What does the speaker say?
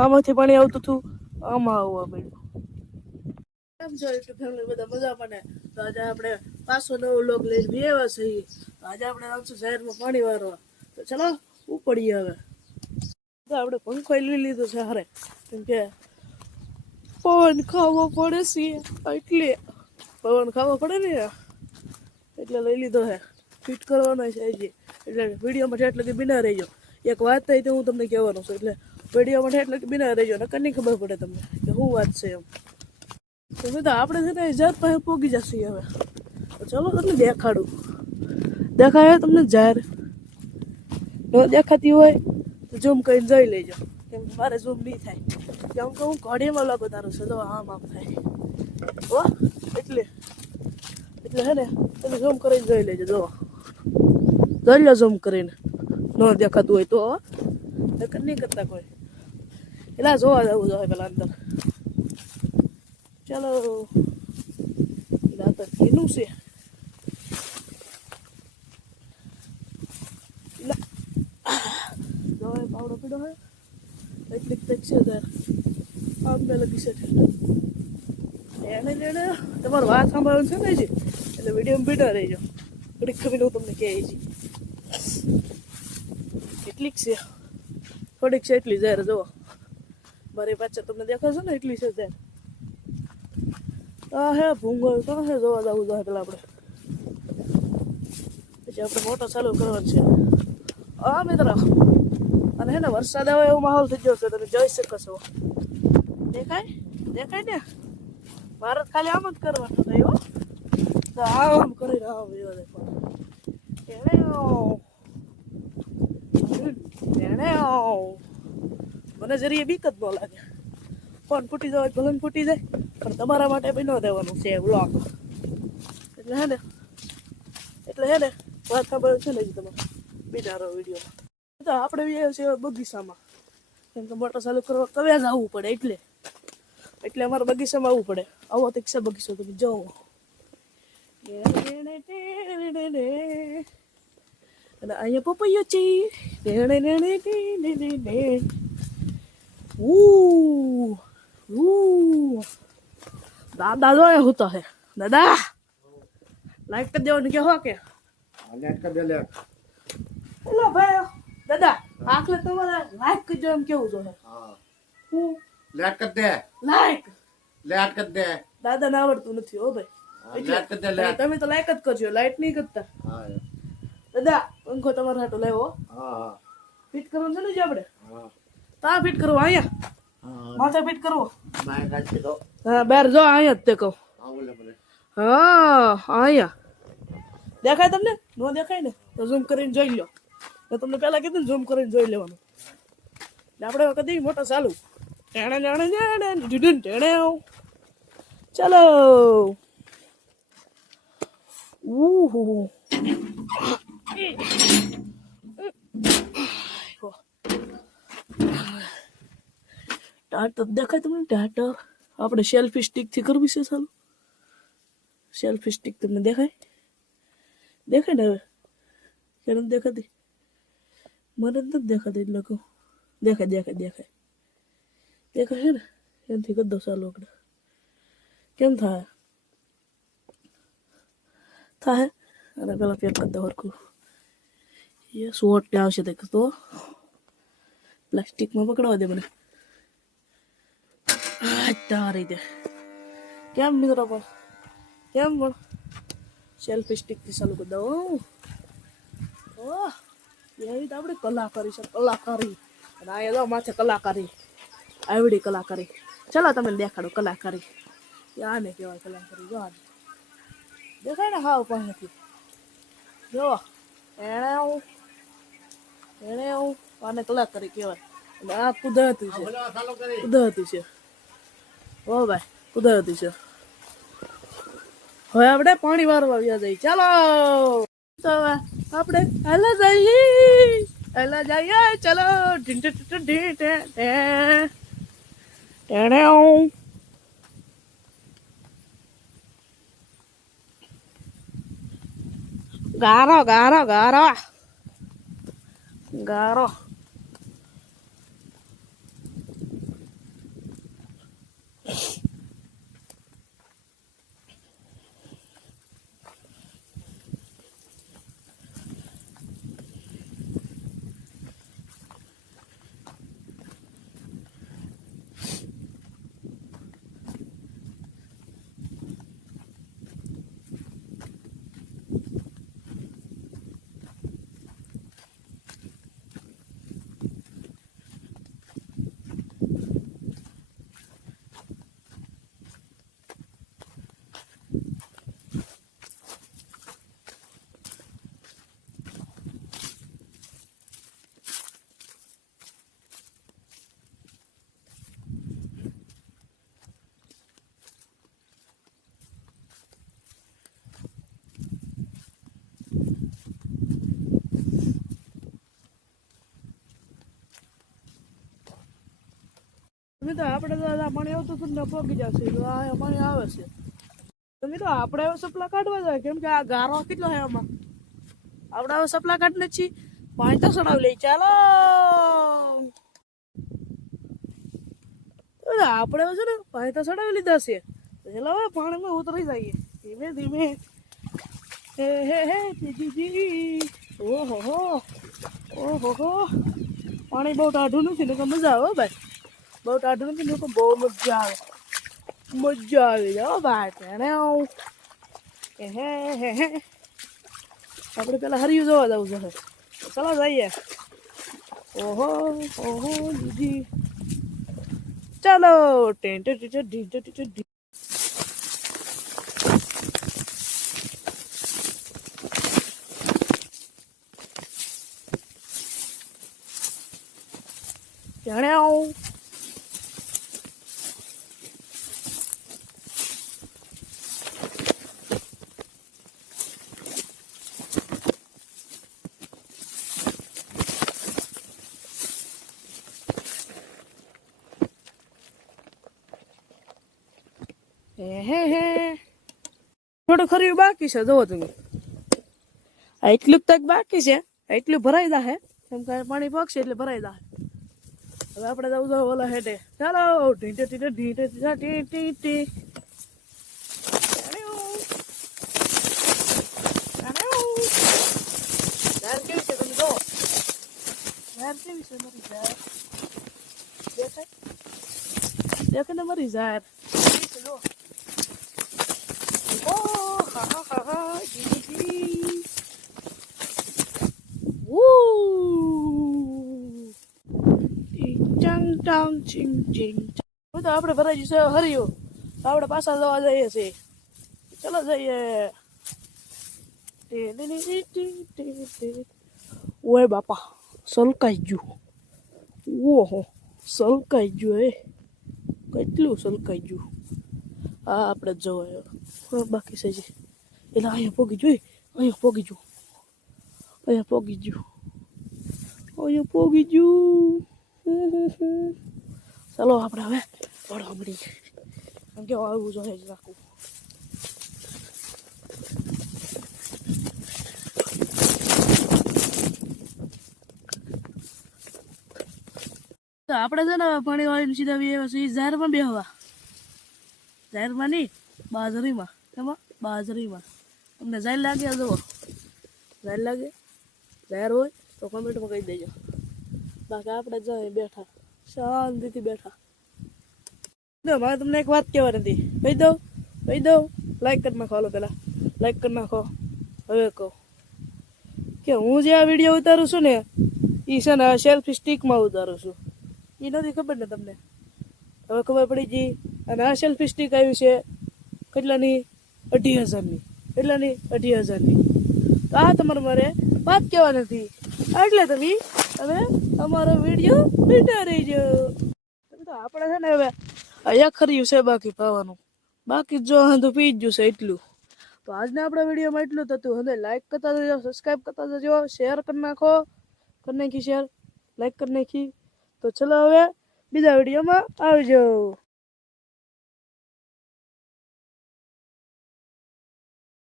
આમાંથી પાણી આવતું હતું, આમાં આવવા માંડ્યું. કેમ છો યુટ્યુબ ફેમિલી, બધા મજા પડે? તો આજે આપણે 509 લોક લઈને બેવા છીએ. આજે આપણે આવશું શહેરમાં પાણી વારવા. તો ચલો ઉપડીએ હવે. તો આપણે પંખો લઈ લીધો છે હારે, કેમ કે પવન ખાવો પડે છે, એટલે પવન ખાવો પડે ને એટલે લઈ લીધો હે. ફિટ કરવાનો છે હજી, એટલે વિડીયોમાં ઠેઠ લગી બિના રહેજો. એક વાત થઈ તો હું તમને કહેવાનું છું, એટલે વિડીયોમાં ઠેઠ લગી બિના રહેજો, નકર નહીં ખબર પડે તમને કે શું વાત છે એમ. તો બધા આપણે છે ને જાત પાસે પોગી જશે હવે. તો ચલો તમને દેખાડું. દેખાય તમને જાહેર ન દેખાતી હોય તો ઝૂમ કરીને જોઈ લેજો, કેમ કે મારે ઝૂમ નહીં થાય, કેમ કે હું ઘડીમાં લાગો તારું છે. તો આમ થાય હો, એટલે હે ને તમે ઝૂમ કરીને જોઈ લેજો. જોઈ લો ઝૂમ કરીને, ન દેખાતું હોય તો નકર નહીં કરતા કોઈ. એટલે જોવા જવું જોઈએ પેલા અંદર. ચાલો તો એનું છે પાવડો પીડો હોય એટલી તક છે તાર આમ બે લગી છે. એને તમારો વાત સાંભળવાનું છે ને હજી, એટલે વિડીયોમાં પીડા રહીજો. ઘડીક ખબર હું તમને કહે છે કેટલીક છે, થોડીક છે એટલી જાહેર. જુઓ મારી પાછળ તમને દેખાશે ને એટલી છે જાહેર. આ હે ભૂંગો તો હે જોવા જવું જોઈએ પેલા આપણે. પછી આપણે મોટર ચાલુ કરવાનું છે. હા મિત્ર, અને હે ને વરસાદ આવે એવો માહોલ થઈ ગયો છે, તમે જોઈ શકો છો. દેખાય ને? મારે ખાલી આમ જ કરવાનું થાય હો. તો આમ કરીને આમ એવો દેખવાનો. મને જરીએ બીક જ ન લાગે. ફોન ફૂટી જાય ભલે ફૂટી જાય, પણ તમારા માટે બી ન દેવાનું છે વ્લોગ. એટલે હે ને વાત ખબર છે ને તમારે બીજા વિડીયોમાં. તો આપણે બી છે બગીચામાં, કેમ કે મોટર ચાલુ કરવા કવે જ આવવું પડે, એટલે અમારે બગીચામાં આવવું પડે. આવો તો છે બગીચો, તમે જાઓ. અને અહીંયા પપૈયો છે. દાદા જો હોતા હે. દાદા લાઈક કરી દેવાનું કે હો કે લાઈક કરી દે. હેલો ભાઈ દાદા, આખલે તમારે લાઈક કરજો એમ કેવું જોઈએ. હું લાઈક કરી દે. લાઈક કરી દે. દાદા ને આવડતું નથી હો ભાઈ, તમે તો લાઈક જ કરજો, લાઈક નહીં કરતા. દાદા પંખો તમારા હાટો લાવ્યો. ફિટ કરવાનું છે ને જે આપણે. તા ફિટ કરવો અહીંયા માથે ફિટ કરવો. હા બેર જો અહીંયા જ તે કહું. હા અહીંયા દેખાય તમને? ન દેખાય ને તો ઝૂમ કરીને જોઈ લો. મેં તમને પહેલા કીધું ને ઝૂમ કરીને જોઈ લેવાનું. આપણે કદી મોટો ચાલુ ચાલો. ટાટર દેખાય તમને? ટાટર આપણે સેલ્ફી સ્ટિક થી કરવી છે. ચાલો સેલ્ફી સ્ટિક તમને દેખાય ને હવે? કેમ દેખાતી? મને નથી દેખાતી એટલે કહું. દેખાય છે ને? એનાથી કરી દો ચાલો. આપણે કેમ થાય? અને પેલા પેક કરી દો હરખું. એ શોર્ટ આવશે તો પ્લાસ્ટિકમાં પકડવા દે મને. તારી દે કેમ મિત્રો? પણ કેમ પણ સેલ્ફી સ્ટિક થી ચાલુ કરી દઉં. એવી તો આપણે કલાકારી છે, કલાકારી. અને અહીંયા માથે કલાકારી, આવડી કલાકારી. ચલો તમે દેખાડો કલાકારી. આને કહેવાય કલાકારી. જો આને દેખાય ને હાવ પાસેથી. જો એને આને કલાકારી કહેવાય. અને આ કુદરતી છે, ઓ ભાઈ કુદરતી છે. હવે આપણે પાણી વારવા આવ્યા જઈએ. ચાલો તો આપણે હેલા જઈએ ચલો. ગારો ગારો ગારો ગારો મિત્રો આપણે તો આ પાણી આવતું હતું ને પોગી જશે તો આ પાણી આવે છે તો મિત્રો આપણે હવે સપલા કાઢવા જાય કેમ કે આ ગારો કેટલો છે આમાં આપણે હવે સપલા કાઢને છીએ પાણી તો સડાવી લઈ ચાલો આપણે છે ને પાણી તો સડાવી લીધા છે ચાલો હવે પાણીમાં ઉતરી જઈએ ધીમે ધીમે હે હે હે જી ઓહો ઓહો પાણી બહુ ટાઢું નથી ને મજા આવે ભાઈ બહુ ટાઢું નથી ને બહુ મજા આવે જાઓ ભાઈ એને હે હે હે આપણે પેલા હરિયું જોવા જવું છે ચાલો જઈએ ઓહો ઓહો દીદી ચાલો ટેન્ટ જાણે આવું થોડું ખરી બાકી છે જોવો તમે એટલું તક બાકી છે એટલું ભરાઈ જાહે કેમ કે પાણી પકશે એટલે ભરાઈ જાહે હવે આપણે જવું તો ઓલા હેડે ચાલો ઢીંટે ઢીંટે ઢીંટે ઢીંટે ઢીંટે ઝાર કેવી છે તમે જો ઝાર કેવી છે મારી ઝાર દેખાય દેખે ને મારી ઝાર જો oh ha ha ha ha woo ching chang ching ching તો આપણે ભરાઈ જશે હરિયો આપણે પાછા જવા જઈએ છીએ ચલો જઈએ ઓય બાપા સલકાઈ ગયું ઓહો સલકાઈ ગયું કેટલું સલકાઈ ગયું આ આપણે જ જવાય બાકી છે એટલે અહીંયા પોગી જોઈ અહીંયા પોગી ગયું અહીંયા પોગી ગયું ચાલો આપણે હવે દોડવા મળી કેમ કે આવવું જોઈએ જ રાખવું આપણે છે ને પાણી વાળીને સીધા પછી ઝારમાં બેહવા ઝારમાં નહીં બાજરીમાં એમાં બાજરીમાં તમને ઝાર લાગે જુઓ ઝાર લાગે ઝાર હોય તો કોમેન્ટમાં કહી દેજો બાકી આપણે જાય બેઠા શાંતિથી બેઠા મારે તમને એક વાત કહેવાની હતી કહી દઉં લાઈક કરી નાખો હાલો પેલા લાઈક કરી નાખો હવે કહો કે હું જે આ વિડીયો ઉતારું છું ને એ છે ને સેલ્ફી સ્ટિકમાં ઉતારું છું એ નથી ખબર ને તમને હવે ખબર પડી ગઈ અને આ સેલ્ફી સ્ટિક આવી છે કેટલાની 2,500ની કેટલાની 2,500ની તો આ તમારે મારે વાત કહેવાની નથી એટલે તમે હવે અમારો વિડીયો બેઠા રહીજો તો આપણે છે ને હવે અહીંયા ખર્યું છે બાકી પાવાનું બાકી જો તો પી જ જશે એટલું તો આજના આપણા વિડીયોમાં એટલું થતું હવે લાઈક કરતા જજો સબસ્ક્રાઈબ કરતા જજો શેર કરી નાખો કરી નાખી શેર લાઈક કરી નાખી તો ચલો હવે બીજા વિડીયોમાં આવજો